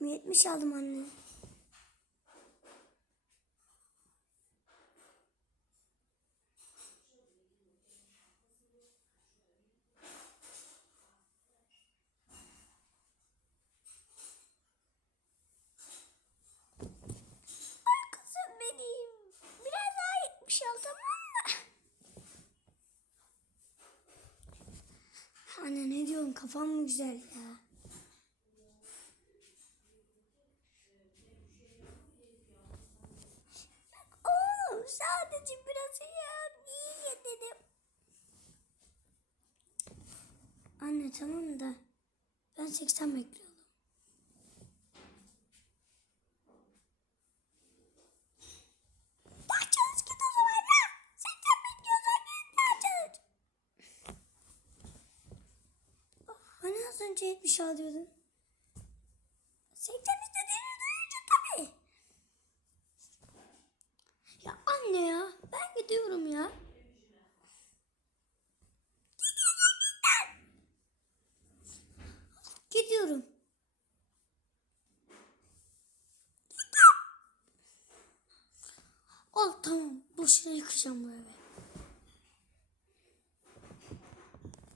70 aldım anne. Ay kızım benim. Biraz daha 70 al tamam mı? Anne ne diyorsun kafam mı güzel ya? Dedim. Anne tamam da ben 80 bekliyorum. Daha çalış git o zaman ya. 80 bekliyorsan git daha çalış. Hani az önce 70 alıyordun? 80 istediğini duyunca tabii. Ya anne ya ben gidiyorum ya. Gidiyorum. Al tamam boşuna yıkacağım bu eve.